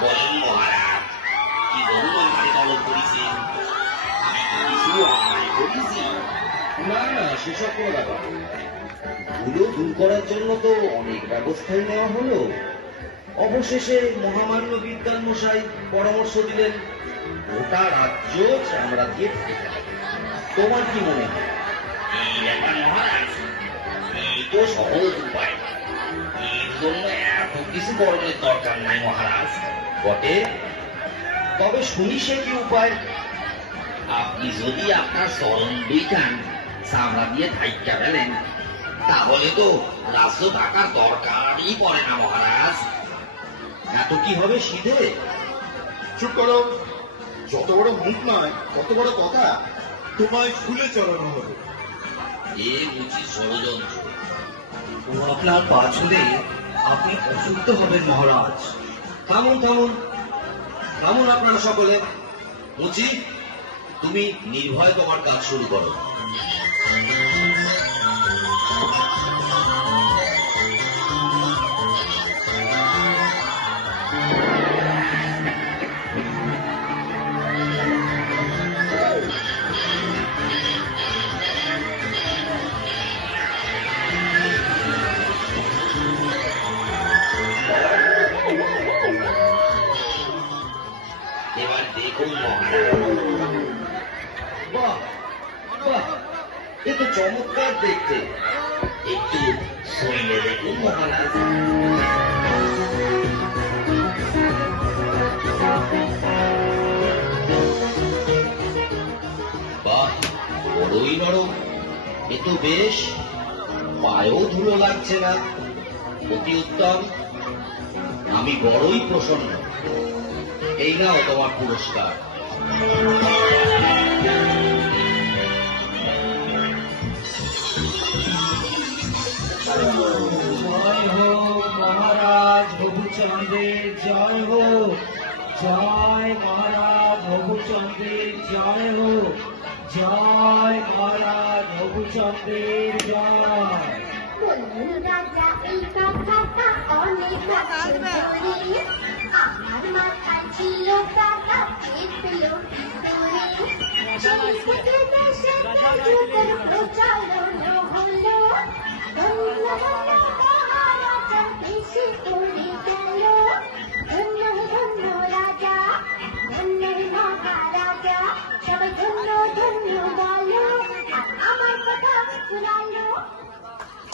বলুন মহারাজ, কি বলুন আমাকে তলব করেছেন? আমি তো কিছু অন্যায় করেছি? না না, সেসব কোনো ব্যাপার না। ধুলো দূর করার জন্য তো অনেক ব্যবস্থাই নেওয়া হলো। অবশেষে মহামান্য বিদ্যান মশাই পরামর্শ দিলেন গোটা রাজ্য চামড়া দিয়ে ঢেকে হবে। তোমার কি মনে হয়? এই ব্যাপার মহারাজ, এই তো সহজ উপায়। এর জন্য এত কিছু করণের দরকার নাই মহারাজ। বটে, তবে শুনি সে কি উপায়? আপনি যদি আপনার চরণ দুইখান চামড়া দিয়ে ঢাইকা ফেলেন, তাহলে তো রাজ্য টাকার দরকারই পড়ে না মহারাজ। এত কি হবে সিধে? চুপ করো, যত বড় মুখ নয় কত বড় কথা। তোমায় ফুলে চড়ানো হবে। এ বুঝি ষড়যন্ত্র। ও আপনার পা ছুঁলে আপনি অসুস্থ হবেন মহারাজ। থামুন থামুন থামুন আপনারা সকলে। মুচি, তুমি নির্ভয় তোমার কাজ শুরু করো। এবার দেখুন মহারাজ। বাহ বাহ, এ তো চমৎকার দেখতে। একটু শরীরে দেখুন মহারাজ। বাহ, বড়ই নরম। এ তো বেশ, পায়েও ধুলো লাগছে না। অতি উত্তম, আমি বড়ই প্রসন্ন। এই নাও তোমার পুরস্কার। জয় হোক মহারাজ রঘুচন্দ্রের জয় হোক। জয় মহারাজ রঘুচন্দ্রের জয় হোক। জয় মহারাজ রঘুচন্দ্রের জয়। বলুন রাজা এই কথাটা অনেক সুন্দরী, আমার মাথায় ছিল টাকা পেল সেই থেকে দেশে যুগের প্রচলন হলো।